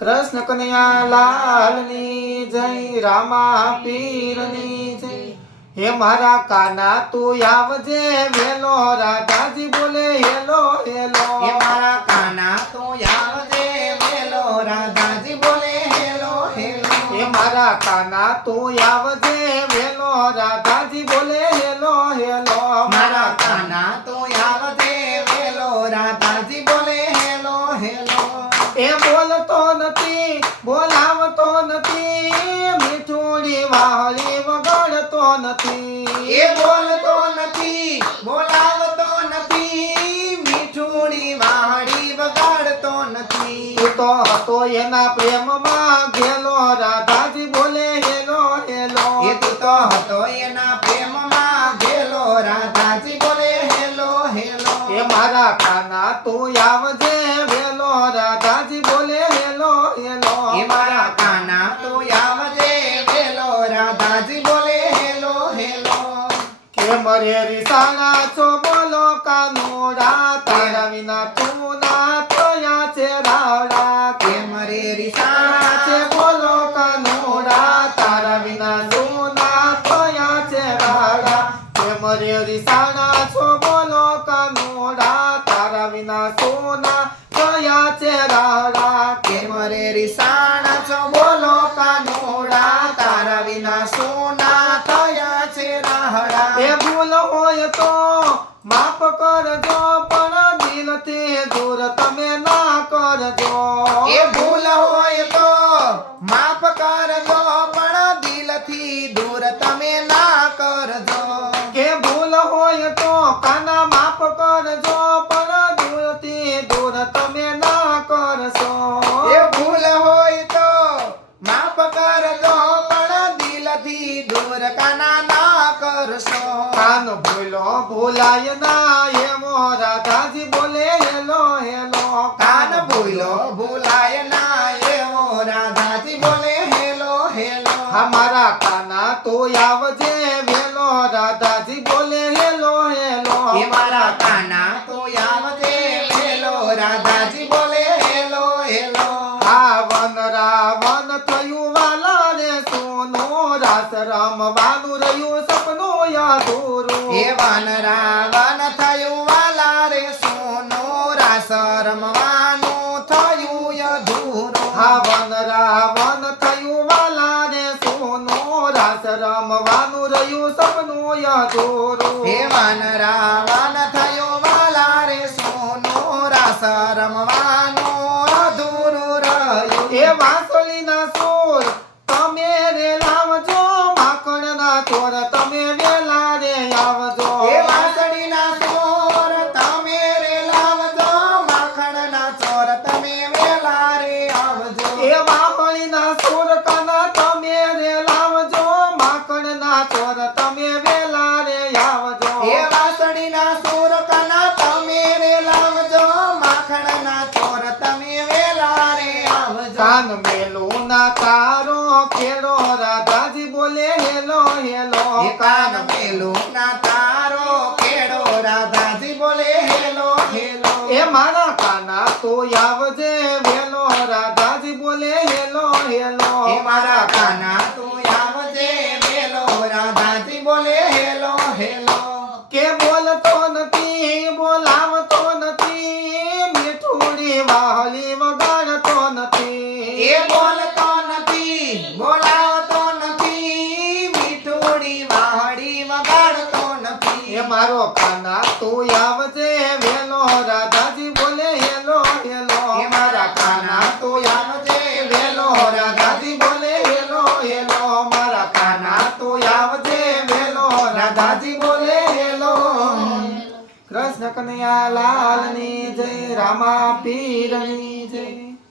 કૃષ્ણ કનૈયા લાલની જય, રામા પીરની જય. હે મારા કાના તું આવજે વેલો, રાધાજી બોલે હેલો હેલો. હે મારા કાના તું આવજે વેલો, રાધાજી બોલે હેલો હેલો. હે મારા કાના તું આવજે વેલો, રાધાજી બોલે હેલો હેલો. મારા કાના તું આવજે વેલો, રાધાજી બોલે હેલો હેલો. એ બોલતો નથી, બોલાવતો નથી, મીઠુડી વાહળી વગાડતો નથી. એ બોલતો નથી, બોલાવતો નથી, મીઠુડી વાહડી વગાડતો નથી. તું તો હતો એના પ્રેમમાં ઘેલો, રાધાજી બોલે હેલો હેલો. એ તું તો હતો એના પ્રેમમાં ઘેલો, રાધાજી બોલે હેલો હેલો. એ મારા કાના તું આવજે વેલો, રાધાજી બોલે હેલો હેલો. એ મારા કાના તું આવજે વેલો, રાધાજી બોલે હેલો હેલો. કે મરે રીસાણા છો બોલો કાનુડા, તારા વિના તું ના તોયા છે રાવડા. કે મરે છે રીસાણા બોલો કાનુડા, તારા વિના તું ના તોયા છે રાવડા. કે મરે રીસાણા છો બોલો કાનુડા, તારા વિના સોના તોયા છે રાવડા. કે મરે રીસાણા છો બોલો કાનુડા, તારા વિના સોના થયા છે રાહડા. એ ભૂલ હોય તો માફ કરજો, પણ દિલથી દૂર તમે ના કરજો. એ ભૂલ હોય તો માફ કરજો, પણ દિલથી દૂર તમે ના કરજો. કે ભૂલ હોય તો કાના માફ કરજો, પણ દિલથી દૂર તમે ના કરશો. એ ભૂલ હોય તો માફ કરજો, પણ દિલથી દૂર કાના ના કરશો. કાન ભૂલો ભૂલાય ના, એવો રાધાજી બોલે હેલો હેલો. કાન ભૂલો ભૂલાય ના, એવો રાધાજી બોલે હેલો હેલો. અમારા કાના તો આવજે વેલો, રાધાજી બોલે હેલો હેલો. એ મારા કાના તો આવજે વેલો, રાધાજી બોલે હેલો હેલો. રાવણ રાવણ થયું વાલા રે સોનું, રાસ રમવાનું રહ્યું સપનું અધૂરું. એ વન રાવણ થયું વાલા રે સોનો, રાસ રમવાનું થયું અધૂરું. રાવણ રાવણ થયું વાલા રે સોનું, રાસ રમવાનું રહ્યું સપનું અધૂરું. એ વન રાવણ થયું વાલા રે સોનો, રાસ રમવાનું અધૂરું રહ્યું. એ વાંસળીના સૂર તમે રે લાવજો, માખણના ચોર તમે વેલા રે આવજો. એ વાંસળીના ચોર તમે રે લાવજો, માખણના ચોર તમે વેલા રે આવજો. એ વાંસળીના સૂર કાના તમે રે લાવજો, માખણના ચોર તમે વેલા રે આવજો. એ વાંસળીના ચોર કાના તમે રે લાવજો, માખણના ચોર તમે વેલા રે આવજો. કાન મેલું ના તારો ખેડો, રાધાજી બોલે હેલો હેલો. એ કાન મેલું ના તારો કેડો, રાધાજી બોલે હેલો હેલો. એ મારા કાના તો આવજે વેલો, રાધાજી બોલે હેલો હેલો. એ મારા કાના તું આવજે વેલો, રાધાજી બોલે હેલો હેલો. કે બોલતો નથી, બોલાવતો નથી, મીઠુડી વાહળી વગાડતો નથી. એ બોલતો નથી, બોલાવતો નથી, મીઠુડી વાહડી વગાડતો નથી. એ મારો કાના તું આવજે વેલો, રાધાજી બોલે હેલો હેલો. એ મારા કાના તું આવજે વેલો, રાધાજી બોલે હેલો હેલો. મારા કાના તું આવજે વેલો, રાધાજી બોલે હેલો. કૃષ્ણ કનૈયા લાલની જય, રામા પીરની જય.